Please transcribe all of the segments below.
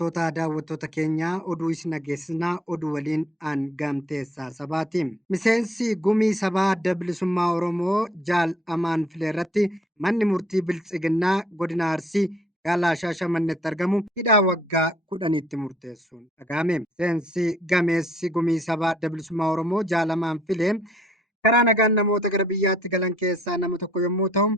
Hordoftoota daawwattoota keenyaa oduu isin dhageessisnaa oduu waliin aan Gaamteessaa Sabaati. Miseensi gumii sabaa adda bilisummaa Oromoo Jaal Amaan Filee irratti manni murtii Biltsiginnaa godina Arsii magaalaa Shaashamannetti argamu hidhaa waggaa 10tti murteessuun dhagahame. Miseensi gameessi gumii sabaa adda bilisummaa Oromoo Jaal Amaan Filee karaa nagaan namoota gara biyyaatti galan keessaa nama tokko yommuu ta'u,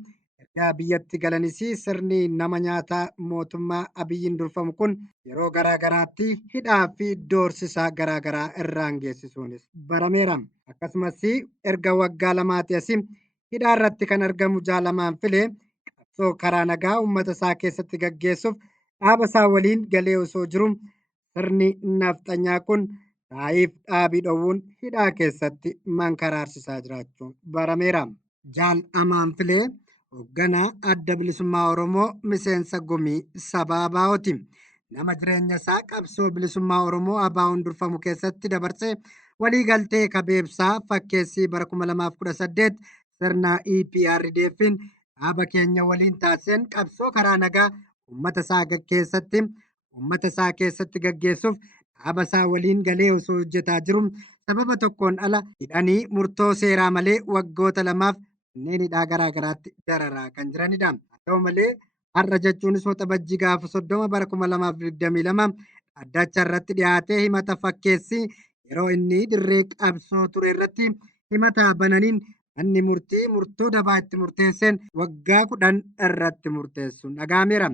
ergaa biyyatti galanis sirni nama nyaataa mootummaa Abiyyiin durfamu kun yeroo garaagaraatti hidhaa fi doorsisaa garaagaraa irraan geessisuunis barameera. Akkasumas erga waggaa lamaati asii hidhaa irratti kan argamu Jaal Amaan Filee qabsoo karaa nagaa uummata isaa keessatti gaggeessuuf dhaaba isaa waliin galee osoo jiru sirni nafxanyaa kun taa'iif dhaabii dhowwuun hidhaa keessatti mankaraarsisaa jiraachuun barameera. Jaal Amaan Filee hoogganaa adda bilisummaa Oromoo miseensa gumii sabaa ABO'ti. Nama jireenya isaa qabsoo bilisummaa Oromoo ABO'n durfamu keessatti dabarsee waliigaltee kabeebsaa fakkeessii bara 2018 sirna EPRDF'n dhaaba keenya waliin taasiseen qabsoo karaa nagaa uummata isaa keessatti gaggeessuuf dhaaba isaa waliin galee osoo hojjetaa jiru sababa tokkoon ala hidhanii murtoo seeraa malee waggoota lamaaf kanneen hidhaa garaagaraatti dararaa kan jiranidha. Haa ta'u malee har'a jechuunis waxabajjii gaafa 30 bara 2022 dhaddacha irratti dhiyaatee himata fakkeessii yeroo inni dirree qabsoo ture irratti himata bananiin manni murtii murtoo dabaa itti murteesseen waggaa 10 irratti murteessuun dhagahameera.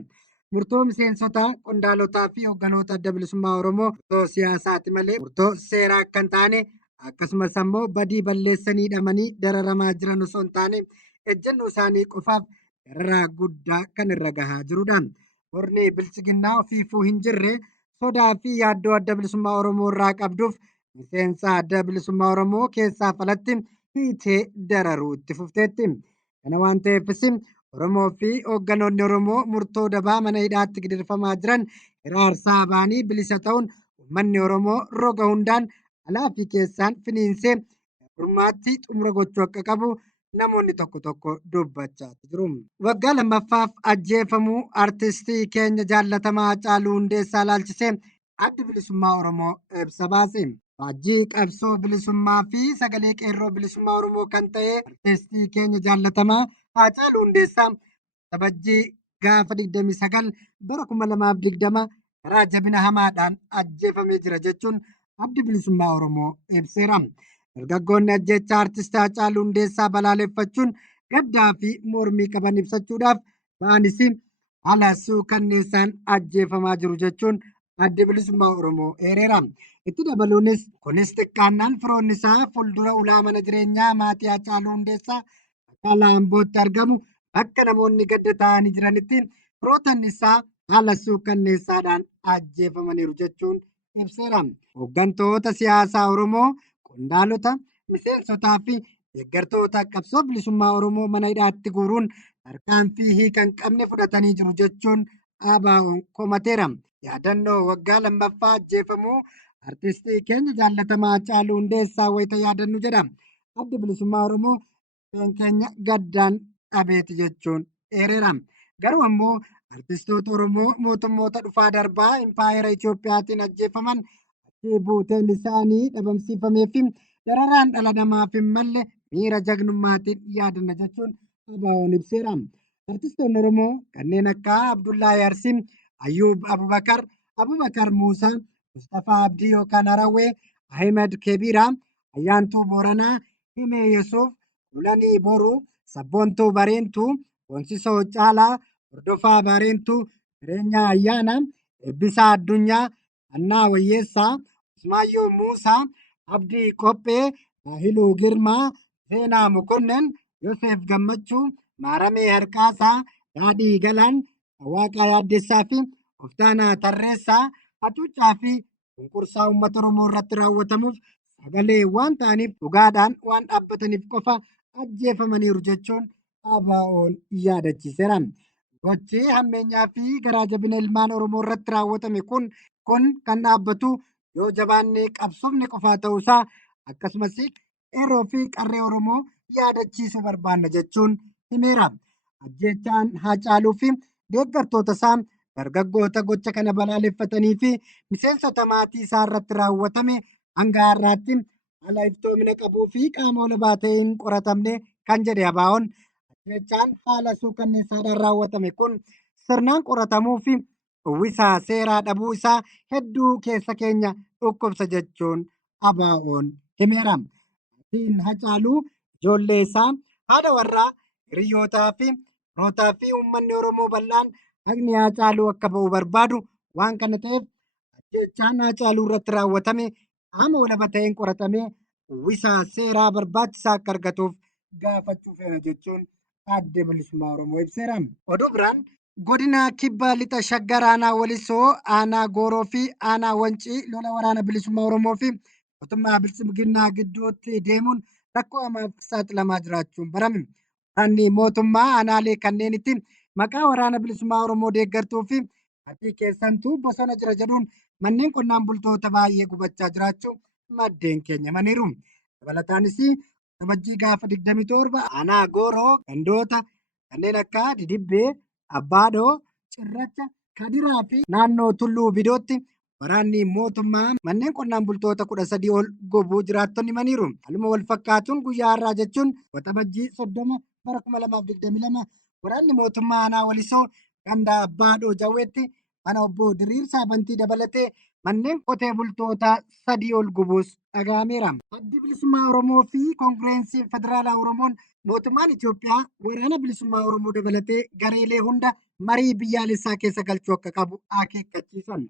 Murtoo miseensota qondaalotaa fi hoogganoota adda bilisummaa Oromoo murtoo siyaasaati malee murtoo seeraa akka hin taane akkasumas ammoo badii balleessanii hidhamanii dararamaa jiran osoo hin taane ejjennoo isaanii qofaaf dararaa guddaa kan irra gahaa jirudha. Warri bilchiginnaa ofiifuu hin jirre sodaa fi yaaddoo adda bilisummaa Oromoo irraa qabduuf miseensa adda bilisummaa Oromoo keessaa falatti hiitee dararuu itti fufteetti. Kana waan ta'eefis Oromoo fi hoogganoonni Oromoo murtoo dabaa mana hidhaatti gidirfamaa jiran hiraarsaa ba'anii bilisa ta'uun uummanni Oromoo roga hundaan alaa fi keessaan finiinsee gurmaatti xumura gochuu akka qabu namoonni tokko tokko dubbachaa jiru. Waggaa lammaffaaf ajjeefamuu artistii keenya jaallatamaa Haacaaluu Hundeessaa ilaalchisee addi bilisummaa Oromoo ibsa baase. Faajjii qabsoo bilisummaa fi sagalee qeerroo bilisummaa Oromoo kan ta'e artistii keenya jaallatamaa Haacaaluu Hundeessaa waxabajjii gaafa 29 bara 2020 karaa jabina hamaadhaan ajjeefamee jira jechuun addi bilisummaa Oromoo ibseera. Dargaggoonni ajjeechaa artistii Haacaaluu Hundeessaa balaaleffachuun gaddaa fi mormii qaban ibsachuudhaaf ba'anis haala suukanneessaan ajjeefamaa jiru jechuun addi bilisummaa Oromoo eereera. Itti dabaluunis kunis xiqqaannaan firoonni isaa fuuldura ulaa mana jireenyaa maatii Haacaaluu Hundeessaa magaalaa Ambootti argamu bakka namoonni gadda taa'anii jiranitti firoottan isaa haala suukanneessaadhaan ajjeefamaniiru jechuun ibseera. Hooggantoota siyaasaa Oromoo, qondaalota, miseensotaa fi deeggartoota qabsoo bilisummaa Oromoo mana hidhaatti guuruun tarkaanfii hiika hin qabne fudhatanii jiru jechuun ABO'n komateera. Yaadannoo waggaa lammaffaa ajjeefamuu artistii keenya jaallatamaa Haacaaluu Hundeessaa wayita yaadannu jedha. Addi bilisummaa Oromoo keenya gaddaan dhabeeti jechuun eereera. Garuu ammoo artistoota Oromoo mootummoota dhufaa darbaa impaayera Itoophiyaatiin ajjeefaman achii buuteen isaanii dhabamsiifamee fi dararaan dhala namaaf hin malle miira jagnummaatiin yaadanna jechuun ABO'n ibseera. Artistoonni Oromoo kanneen akka Abdullaahi Arsiin, Ayyuub Abubakar Muusaa, Mustafaa Abdii yookaan Harawwee, Ahmed Kebiraa, Ayyaantuu Booranaa, Himee Yesuuf, Lulanii Boruu, Sabboontuu Bareentuu, Boonsisoo Caalaa, Hordofaa Bareentuu, Jireenyaa Ayyaanaa, Eebbisaa Addunyaa, Annaa Wayyeessaa, Usmaayyoo Muusaa, Abdii Qophee, Daahiluu Girmaa, Seenaa Mokonnon, Yoseef Gammachuu, Maaramee Harqaasaa, Daadhii Galaan, Waaqaa Yaaddessaa fi Oftaanaa Tarreessaa hacuuccaa fi cunqursaa uummata Oromoo irratti raawwatamuuf sagalee waan ta'aniif dhugaadhaan waan dhaabbataniif qofa ajjeefamaniiru jechuun ABO'n yaadachiiseera. Gochi hammeenyaa fi garaa jabina ilmaan Oromoo irratti raawwatame kun kan dhaabbatu yoo jabaannee qabsoofne qofaa ta'uusaa akkasumas qeerroo fi qarree Oromoo yaadachiisuu barbaanna jechuun himeera. Ajjeechaan Haacaaluu fi deeggartoota isaa dargaggoota gocha kana balaaleffatanii fi miseensota maatii isaa irratti raawwatame hanga har'aatti haala iftoomina qabuu fi qaama walabaa ta'een qoratamne kan jedhe ABO'n. Ajjeechaan haala suukanneessaadhaan raawwatame kun sirnaan qoratamuu fi uwwisa seeraa dhabuu isaa hedduu keessa keenya dhukkubsa jechuun ABO'n himeera. Maatiin Hacaaluu ijoollee isaa, haadha warraa, hiriyootaa fi firootaa fi uummanni Oromoo bal'aan haqni Hacaaluu akka ba'u barbaadu. Waan kana ta'eef ajjeechaan Hacaaluu irratti raawwatame qaama walaba ta'een qoratamee uwwisa seeraa barbaachisaa akka argatuuf gaafachuu feena jechuun adda bilisummaa Oromoo ibseera. Oduu biraan godina kibba lixa shaggar aanaa Walisoo, aanaa Gooroo fi aanaa Wancii lola waraana bilisummaa Oromoo fi mootummaa bilisiginnaa gidduutti deemuun rakkoo hamaaf saaxilamaa jiraachuun barame. Waraanni mootummaa aanaalee kanneenitti maqaa waraana bilisummaa Oromoo deeggartuu fi maatii keessantuu bosona jira jedhuun manneen qonnaan bultoota baay'ee gubachaa jiraachuu maddeen keenya himaniiru. Dabalataanis Amajjii gaafa 27 aanaa Gooroo gandoota kanneen akka Didibbee, Abbaadoo, Cirracha, Kadiraa fi naannoo Tulluu Bidootti waraanni mootummaa manneen qonnaan bultoota 13 ol gubuu jiraattonni himaniiru. Haaluma wal fakkaatuun guyyaa har'aa jechuun Amajjii 30 bara 2022 waraanni mootummaa aanaa Walisoo ganda Abbaadoo Jawweetti mana obbo Diriirsaa Bantii dabalatee manneen qotee bultootaa 3 ol gubuus dhaga'ameera. Addi bilisummaa Oromoo fi Koongireensiin Federaalaa Oromoon mootummaan Itoophiyaa waraana bilisummaa Oromoo dabalatee gareelee hunda marii biyyaalessaa keessa galchuu akka qabu akeekkachiisan.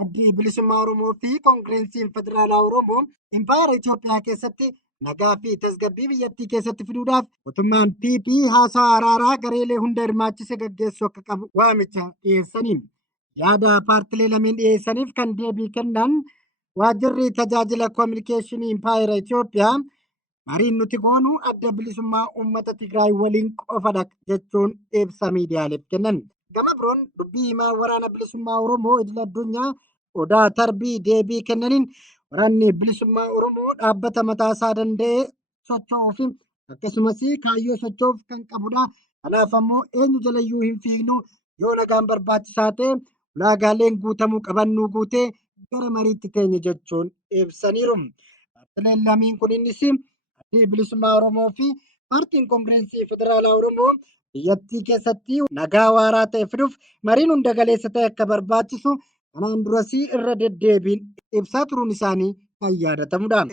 Addi bilisummaa Oromoo fi Koongireensiin Federaalaa Oromoo impaayera Itoophiyaa keessatti nagaa fi tasgabbii biyyattii keessatti fiduudhaaf mootummaan PP haasaa araaraa gareelee hunda hirmaachise gaggeessuu akka qabu waamicha dhiyeessaniin. Yaada paartilee lameen dhiyeessaniif kan deebii kennan waajjirri tajaajila koominikeeshinii impaayera Itoophiyaa mariin nuti goonu adda bilisummaa uummata Tigraay waliin qofadha jechuun ibsa miidiyaaleef kennan. Gama biroon dubbii himaa waraana bilisummaa Oromoo idil addunyaa Odaa Tarbii deebii kennaniin waraanni bilisummaa Oromoo dhaabbata mataasaa danda'ee socho'uu fi akkasumas kaayyoo socho'uuf kan qabudha. Kanaaf ammoo eenyu jalayyuu hin fiignu, yoo nagaan barbaachisaa ta'e ulaagaaleen guutamuu qabannuu guutee gara mariitti teenya jechuun ibsaniiru. Paartileen lameen kunis addi bilisummaa Oromoo fi paartiin Koongireensii Federaalaa Oromoo biyyattii keessatti nagaa waaraa ta'e fiduuf mariin hunda galeessa ta'e akka barbaachisu kanaan duras irra deddeebiin ibsaa turuun isaanii kan yaadatamudha.